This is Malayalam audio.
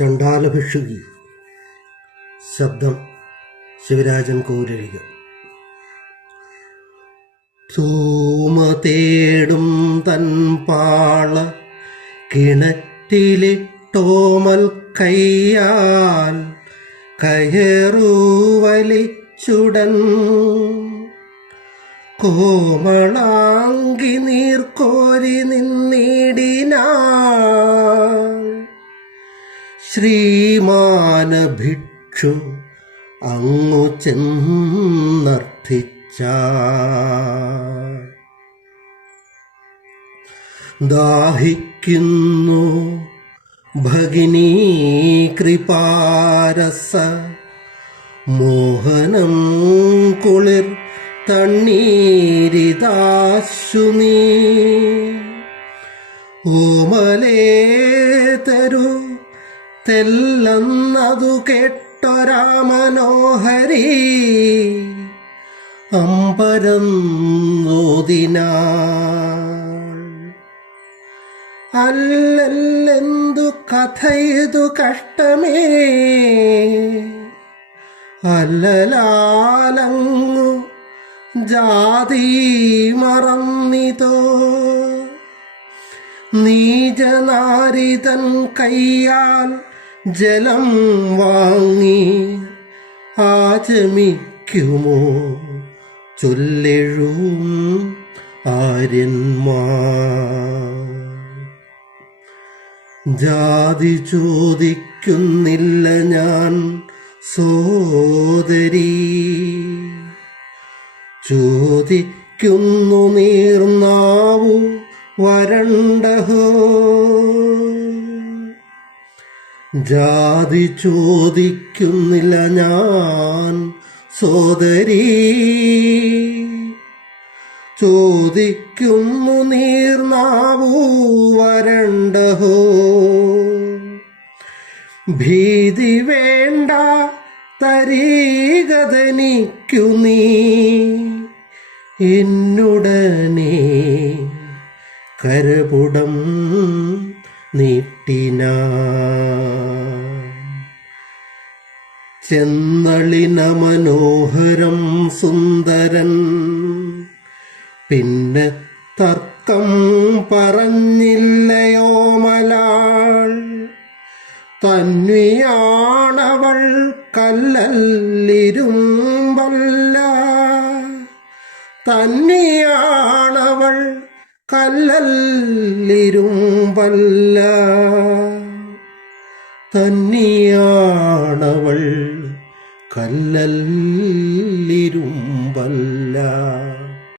ചണ്ടാലഭിക്ഷുകി ശബ്ദം ശിവരാജൻ കോരഴികൾ ധൂമ തേടും തൻ പാള കിണറ്റിലിട്ടോമൽ കയ്യാൽ കയറുവലിച്ചുടൻ. കോമളാങ്കി നീർക്കോരി നിന്നിടിനാൾ ശ്രീമാന ഭിക്ഷു അങ്ങു ചെന്നർത്ഥിച്ച. ദാഹിക്കുന്നു ഭഗിനീ കൃപാരസ. മോഹനം കുളിർ തണ്ണീരിതാശു നീ. ഓമലേ തരൂ തെല്ലെന്നതു കേട്ടൊരാമനോഹരി അമ്പരം നോദിനാൾ അല്ലല്ലെന്തു കഥയിതു കഷ്ടമേ. അല്ലലാലങ്ങു ജാതി മറന്നിതോ. നീജനാരിതൻ കയ്യാൽ ജലം വാങ്ങി ആചമിക്കുമോ? ചൊല്ലെഴും ആര്യന്മാർ. ജാതി ചോദിക്കുന്നില്ല ഞാൻ സോദരി. ചോദിക്കുന്നു നീർനാവു വരണ്ടഹോ? ജാതി ചോദിക്കുന്നില്ല ഞാൻ സോദരി. ചോദിക്കുന്നു നീർനാവൂ വരണ്ടഹോ. ഭീതി വേണ്ട തരീകതനിക്കു നീ. എന്നുടനെ കരപുടം നീട്ടിന. ചെന്നളിന മനോഹരം സുന്ദരൻ. പിന്നെ തർക്കം പറഞ്ഞില്ലയോ മലാൾ. തന്വിയാണവൾ കല്ലല്ലിരുമ്പല്ല. തന്നിയാണവൾ കല്ലല്ലിരുമ്പല്ല തന്നിയാണവൾ കല്ലല്ലിരും